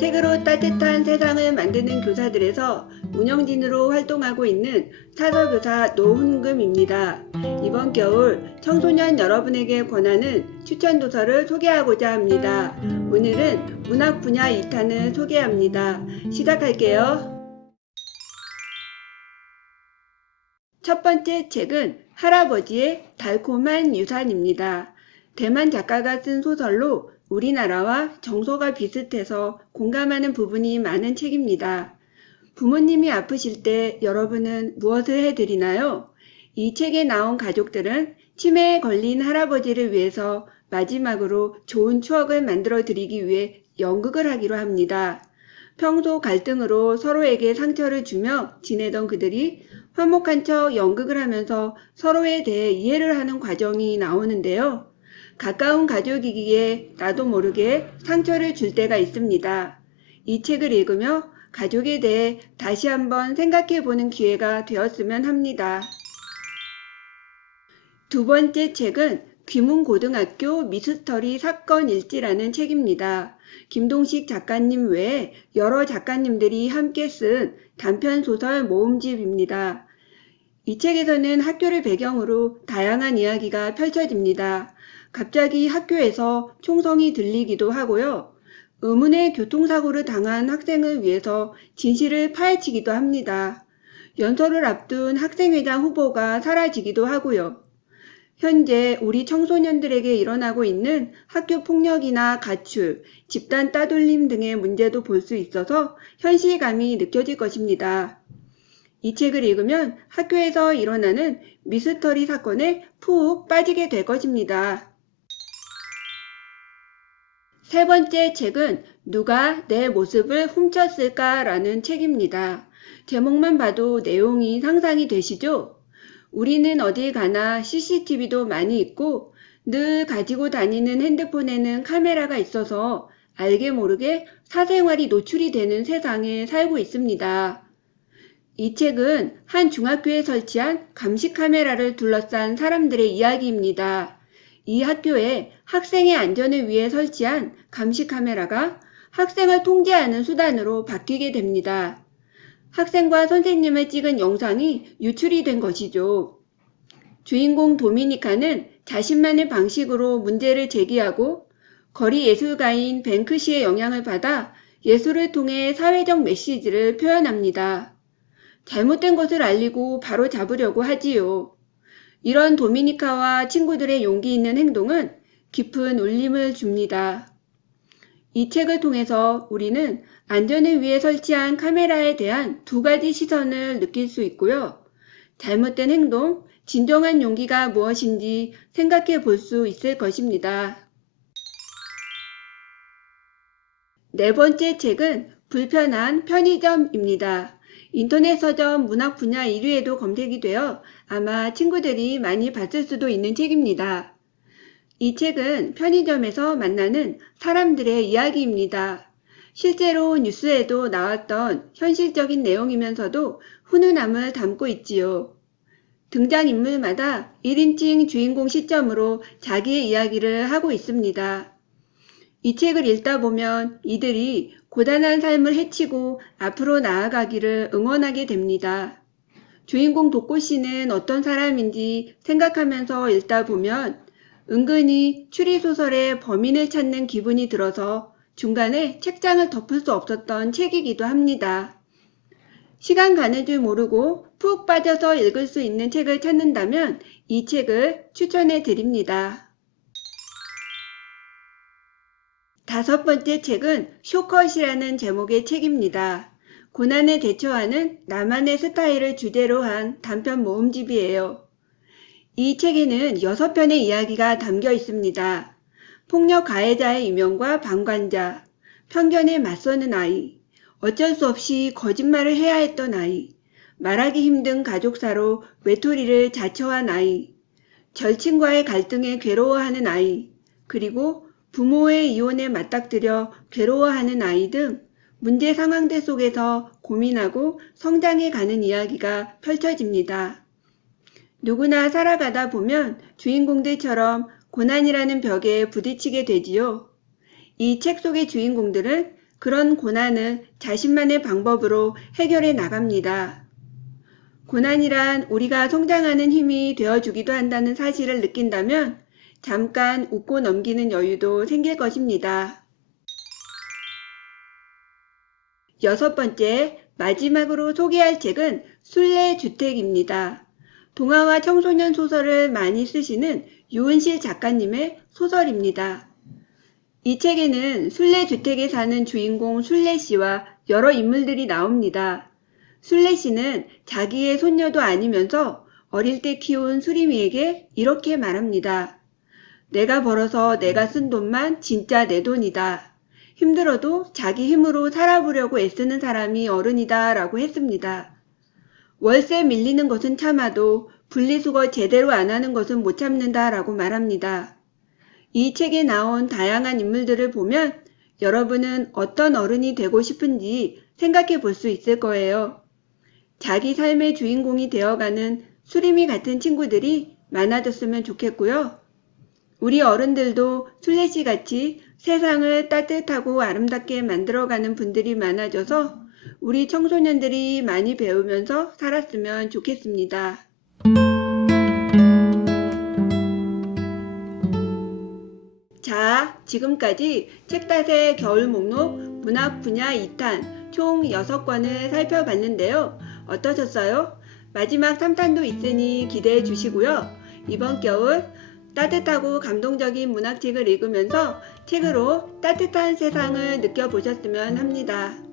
책으로 따뜻한 세상을 만드는 교사들에서 운영진으로 활동하고 있는 사서교사 노훈금입니다. 이번 겨울 청소년 여러분에게 권하는 추천 도서를 소개하고자 합니다. 오늘은 문학 분야 2탄을 소개합니다. 시작할게요. 첫 번째 책은 할아버지의 달콤한 유산입니다. 대만 작가가 쓴 소설로 우리나라와 정서가 비슷해서 공감하는 부분이 많은 책입니다. 부모님이 아프실 때 여러분은 무엇을 해드리나요? 이 책에 나온 가족들은 치매에 걸린 할아버지를 위해서 마지막으로 좋은 추억을 만들어 드리기 위해 연극을 하기로 합니다. 평소 갈등으로 서로에게 상처를 주며 지내던 그들이 화목한 척 연극을 하면서 서로에 대해 이해를 하는 과정이 나오는데요. 가까운 가족이기에 나도 모르게 상처를 줄 때가 있습니다. 이 책을 읽으며 가족에 대해 다시 한번 생각해 보는 기회가 되었으면 합니다. 두 번째 책은 귀문고등학교 미스터리 사건 일지라는 책입니다. 김동식 작가님 외에 여러 작가님들이 함께 쓴 단편소설 모음집입니다. 이 책에서는 학교를 배경으로 다양한 이야기가 펼쳐집니다. 갑자기 학교에서 총성이 들리기도 하고요. 의문의 교통사고를 당한 학생을 위해서 진실을 파헤치기도 합니다. 연설을 앞둔 학생회장 후보가 사라지기도 하고요. 현재 우리 청소년들에게 일어나고 있는 학교 폭력이나 가출, 집단 따돌림 등의 문제도 볼 수 있어서 현실감이 느껴질 것입니다. 이 책을 읽으면 학교에서 일어나는 미스터리 사건에 푹 빠지게 될 것입니다. 세 번째 책은 누가 내 모습을 훔쳤을까? 라는 책입니다. 제목만 봐도 내용이 상상이 되시죠? 우리는 어딜 가나 CCTV도 많이 있고 늘 가지고 다니는 핸드폰에는 카메라가 있어서 알게 모르게 사생활이 노출이 되는 세상에 살고 있습니다. 이 책은 한 중학교에 설치한 감시 카메라를 둘러싼 사람들의 이야기입니다. 이 학교에 학생의 안전을 위해 설치한 감시 카메라가 학생을 통제하는 수단으로 바뀌게 됩니다. 학생과 선생님을 찍은 영상이 유출이 된 것이죠. 주인공 도미니카는 자신만의 방식으로 문제를 제기하고 거리 예술가인 뱅크시의 영향을 받아 예술을 통해 사회적 메시지를 표현합니다. 잘못된 것을 알리고 바로 잡으려고 하지요. 이런 도미니카와 친구들의 용기 있는 행동은 깊은 울림을 줍니다. 이 책을 통해서 우리는 안전을 위해 설치한 카메라에 대한 두 가지 시선을 느낄 수 있고요. 잘못된 행동, 진정한 용기가 무엇인지 생각해 볼 수 있을 것입니다. 네 번째 책은 불편한 편의점입니다. 인터넷 서점 문학 분야 1위에도 검색이 되어 아마 친구들이 많이 봤을 수도 있는 책입니다. 이 책은 편의점에서 만나는 사람들의 이야기입니다. 실제로 뉴스에도 나왔던 현실적인 내용이면서도 훈훈함을 담고 있지요. 등장인물마다 1인칭 주인공 시점으로 자기의 이야기를 하고 있습니다. 이 책을 읽다 보면 이들이 고단한 삶을 헤치고 앞으로 나아가기를 응원하게 됩니다. 주인공 도꼬 씨는 어떤 사람인지 생각하면서 읽다 보면 은근히 추리소설의 범인을 찾는 기분이 들어서 중간에 책장을 덮을 수 없었던 책이기도 합니다. 시간 가는 줄 모르고 푹 빠져서 읽을 수 있는 책을 찾는다면 이 책을 추천해 드립니다. 다섯 번째 책은 쇼컷이라는 제목의 책입니다. 고난에 대처하는 나만의 스타일을 주제로 한 단편 모음집이에요. 이 책에는 6편의 이야기가 담겨 있습니다. 폭력 가해자의 유명과 방관자, 편견에 맞서는 아이, 어쩔 수 없이 거짓말을 해야 했던 아이, 말하기 힘든 가족사로 외톨이를 자처한 아이, 절친과의 갈등에 괴로워하는 아이, 그리고 부모의 이혼에 맞닥뜨려 괴로워하는 아이 등 문제 상황들 속에서 고민하고 성장해 가는 이야기가 펼쳐집니다. 누구나 살아가다 보면 주인공들처럼 고난이라는 벽에 부딪히게 되지요. 이 책 속의 주인공들은 그런 고난을 자신만의 방법으로 해결해 나갑니다. 고난이란 우리가 성장하는 힘이 되어주기도 한다는 사실을 느낀다면 잠깐 웃고 넘기는 여유도 생길 것입니다. 6번째, 마지막으로 소개할 책은 순례주택입니다. 동화와 청소년 소설을 많이 쓰시는 유은실 작가님의 소설입니다. 이 책에는 순례주택에 사는 주인공 순례씨와 여러 인물들이 나옵니다. 순례씨는 자기의 손녀도 아니면서 어릴 때 키운 수림이에게 이렇게 말합니다. 내가 벌어서 내가 쓴 돈만 진짜 내 돈이다. 힘들어도 자기 힘으로 살아보려고 애쓰는 사람이 어른이다 라고 했습니다. 월세 밀리는 것은 참아도 분리수거 제대로 안 하는 것은 못 참는다 라고 말합니다. 이 책에 나온 다양한 인물들을 보면 여러분은 어떤 어른이 되고 싶은지 생각해 볼 수 있을 거예요. 자기 삶의 주인공이 되어가는 수림이 같은 친구들이 많아졌으면 좋겠고요. 우리 어른들도 순례씨 같이 세상을 따뜻하고 아름답게 만들어가는 분들이 많아져서 우리 청소년들이 많이 배우면서 살았으면 좋겠습니다. 자, 지금까지 책닷의 겨울 목록 문학 분야 2탄 총 6권을 살펴봤는데요. 어떠셨어요? 마지막 3탄도 있으니 기대해 주시고요. 이번 겨울 따뜻하고 감동적인 문학책을 읽으면서 책으로 따뜻한 세상을 느껴보셨으면 합니다.